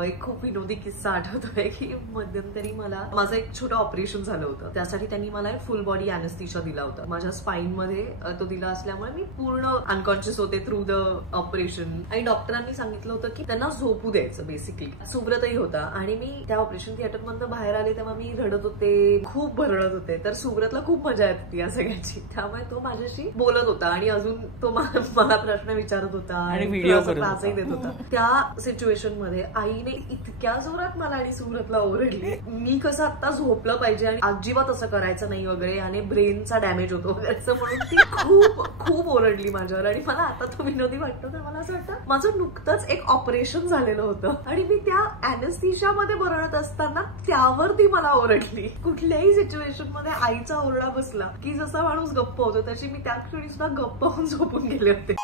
एक खूप विनोदी किस्सा आठवतोय की मध्यंतरी मला माझं एक छोटं ऑपरेशन झालं होतं. त्यासाठी त्यांनी मला एक फुल बॉडी अॅनेस्थेशिया दिला होता. माझ्या स्पाइन मध्ये तो दिला असल्यामुळे मी पूर्ण अनकॉन्शियस होते थ्रू द ऑपरेशन. आणि डॉक्टरांनी सांगितलं होतं की त्यांना झोपू द्यायचं बेसिकली. सुब्रतही होता आणि मी त्या ऑपरेशन थिएटर मधून बाहेर आले तेव्हा मी रडत होते, खूप भरडत होते. तर सुब्रतला खूप मजा येत होती या सगळ्याची. त्यामुळे तो माझ्याशी बोलत होता आणि अजून तो मला प्रश्न विचारत होता आणि व्हिडिओ त्रासही देत होता. त्या सिच्युएशन मध्ये आईने इतक्या जोरात मला आणि सुब्रतला ओरडली. मी कसं आता झोपलं पाहिजे आणि अजिबात असं करायचं नाही वगैरे आणि ब्रेनचा डॅमेज होतो असं म्हणून ती खूप खूप ओरडली माझ्यावर. आणि मला आता तो विनोदी वाटतो तर मला असं वाटतं माझं नुकतंच एक ऑपरेशन झालेलं होतं आणि मी त्या अॅनेस्थेशिया मध्ये भरडत असताना त्यावर ती मला ओरडली. कुठल्याही सिच्युएशन मध्ये आईचा ओरडा बसला की जसा माणूस गप्प होतो तशी मी त्या क्षणी सुद्धा गप्प होऊन झोपून गेले होते.